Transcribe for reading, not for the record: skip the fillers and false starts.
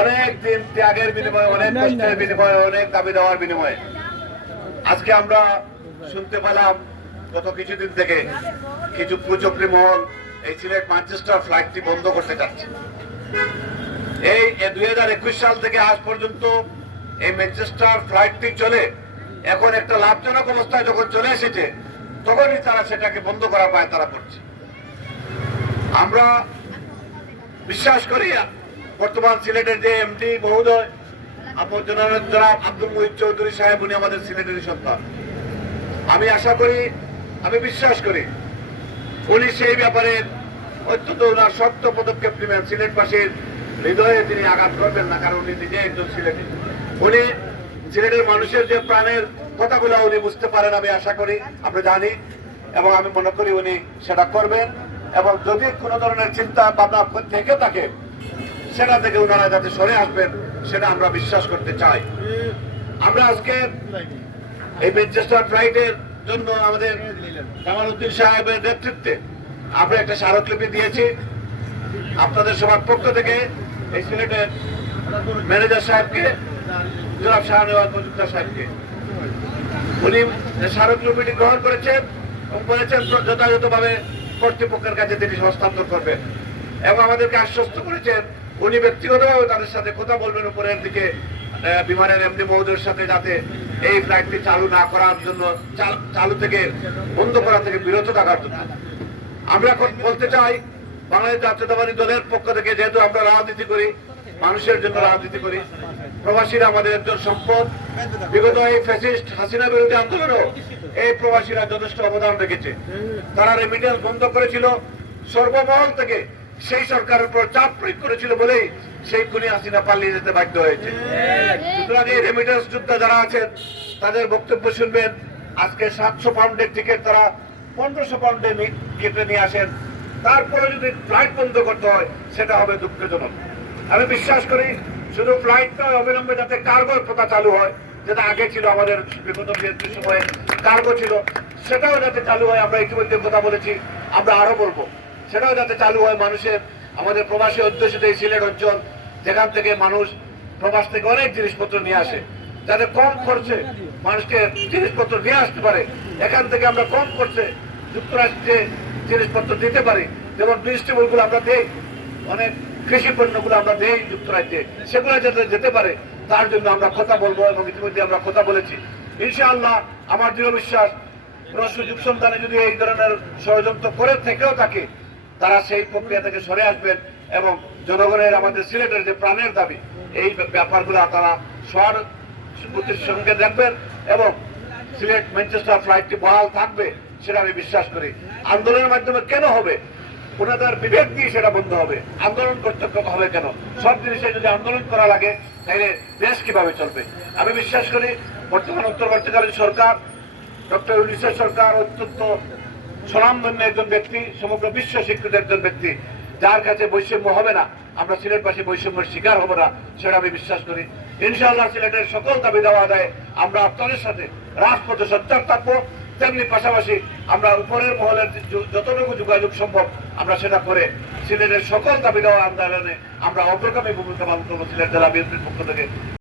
অনেক দিন ত্যাগের বিনিময়ে, অনেক কষ্টের বিনিময়ে, অনেক দাবি দেওয়ার বিনিময়ে আজকে আমরা শুনতে পেলাম গত কিছুদিন থেকে কিছু কুচক্রী মহল এই সিলেট ম্যানচেস্টার ফ্লাইটটি বন্ধ করতে যাচ্ছে। এই 2021 সাল থেকে আজ পর্যন্ত এই ম্যানচেস্টার ফ্লাইটটি চলে এখন একটা লাভজনক অবস্থায় যখন চলে এসেছে তখনই তারা সেটাকে বন্ধ করার পায় তারা করছে। আমরা বিশ্বাস করি বর্তমান সিলেটের যে এমডি মহোদয় জনাব আব্দুল মুহিত চৌধুরী সাহেব, উনি আমাদের সিলেটের সন্তান। আমি আশা করি, আমি বিশ্বাস করি উনি সেই ব্যাপারে অত্যন্ত ওনার শক্ত পদক্ষেপ নেবেন। সিলেটবাসীর হৃদয়ে তিনি আঘাত করবেন না, কারণ উনি নিজে একজন সিলেটি। উনি সিলেটের মানুষের যে প্রাণের কথাগুলো উনি বুঝতে পারেন, আমি আশা করি, আমরা জানি, এবং আমি মনে করি উনি সেটা করবেন। এবং যদি কোনো ধরনের চিন্তা ভাবনা থেকে থাকে সেটা থেকে ওনারা যাতে সরে আসবেন সেটা আমরা বিশ্বাস করতে চাই। আমরা আজকে এই ম্যানচেস্টার ফ্লাইটের জন্য আমাদের জামালউদ্দিন সাহেবের নেতৃত্বে আমরা একটা স্মারকলিপি দিয়েছি। আপনাদের সবার পক্ষ থেকে এই সিলেটের ম্যানেজার সাহেবকে, জনাব শাহনেওয়াজ মজুমদার সাহেবকে, উনি স্মারকলিপিটি গ্রহণ করেছেন এবং বলেছেন যথাযথভাবে কর্তৃপক্ষের কাছে তিনি হস্তান্তর করবেন এবং আমাদেরকে আশ্বস্ত করেছেন উনি ব্যক্তিগতভাবে তাদের সাথে কথা বলবেন উপরের দিকে বিমানের এমডি মহোদয়ের সাথে, যাতে এই ফ্লাইটটি চালু না করার জন্য, চালু থেকে বন্ধ করা থেকে বিরত থাকার জন্য। আমরা এখন বলতে চাই বাংলাদেশ জাতীয়তাবাদী দলের পক্ষ থেকে, যেহেতু আমরা রাজনীতি করি, মানুষের জন্য রাজনীতি করি, প্রবাসীরা আমাদের একজন সম্পদ। বিগত এই ফ্যাসিস্ট হাসিনা বিরোধী আন্দোলনও এই প্রবাসীরা যথেষ্ট অবদান রেখেছে। তারা রেমিটেন্স বন্ধ করেছিল সর্বমহল থেকে, সেই সরকারের উপর চাপ প্রয়োগ করেছিল বলেই সেই খুনি হাসিনা পালিয়ে যেতে বাধ্য হয়েছে। সুতরাং এই রেমিটেন্স যোদ্ধা যারা আছেন তাদের বক্তব্য শুনবেন। আজকে 700 পাউন্ডের টিকিট তারা 1500 পাউন্ডে কেটে নিয়ে আসেন, তারপরে যদি ফ্লাইট বন্ধ করতে হয় সেটা হবে দুঃখজনক। আমি বিশ্বাস করি শুধু ফ্লাইট নয়, অবিলম্বে যাতে কার্গোর প্রথা চালু হয়, যেটা আগে ছিল আমাদের বিগত বিএনপির সময়ে কার্গো ছিল, সেটাও যাতে চালু হয়। আমরা ইতিমধ্যে কথা বলেছি, আমরা আরো বলবো, সেটাও যাতে চালু হয়। মানুষের, আমাদের প্রবাসী অধ্যুষিত এই সিলেট অঞ্চল, যেখান থেকে মানুষ প্রবাস থেকে অনেক জিনিসপত্র নিয়ে আসে, যাতে কম খরচে মানুষকে জিনিসপত্র নিয়ে আসতে পারে, এখান থেকে আমরা কম খরচে যুক্তরাষ্ট্রে জিনিসপত্র দিতে পারি। যেমন ভেজিটেবলগুলো আমরা দেই, অনেক কৃষি পণ্যগুলো আমরা দেই যুক্তরাজ্যে, সেগুলো যাতে যেতে পারে তার জন্য আমরা কথা বলবো এবং ইতিমধ্যে আমরা কথা বলেছি। ইনশাআল্লাহ আমার দৃঢ় বিশ্বাস, কোন সুযোগ সন্ধানে যদি এই ধরনের ষড়যন্ত্র করে থেকেও থাকে, তারা সেই প্রক্রিয়া থেকে সরে আসবেন এবং জনগণের, আমাদের সিলেটের যে প্রাণের দাবি, এই ব্যাপারগুলো তারা সহানুভূতির সঙ্গে দেখবেন এবং সিলেট ম্যানচেস্টার ফ্লাইটটি বহাল থাকবে সেটা আমি বিশ্বাস করি। আন্দোলনের মাধ্যমে কেন হবে? ওনাদের বিবেক দিয়ে সেটা বন্ধ হবে। আন্দোলন করতে হবে কেন? সব জিনিসে যদি আন্দোলন করা লাগে তাহলে দেশ কিভাবে চলবে? আমি বিশ্বাস করি বর্তমান অন্তর্বর্তীকালীন সরকার, ডক্টর ইউনূসের সরকার অত্যন্ত স্বনামধন্য একজন ব্যক্তি, সমগ্র বিশ্ব স্বীকৃত একজন ব্যক্তি, যার কাছে বৈষম্য হবে না। আমরা সিলেটবাসী বৈষম্যের শিকার হব না, সেটা আমি বিশ্বাস করি। ইনশাআল্লাহ সিলেটের সকল দাবি দেওয়া আদায় আমরা আপনাদের সাথে রাজপথে সোচ্চার থাকবো। তেমনি পাশাপাশি আমরা উপরের মহলের যতটুকু যোগাযোগ সম্ভব আমরা সেটা করে সিলেটের সকল দাবি দেওয়া আন্দোলনে আমরা অগ্রগামী ভূমিকা পালন করবো সিলেট জেলা বিএনপির পক্ষ থেকে।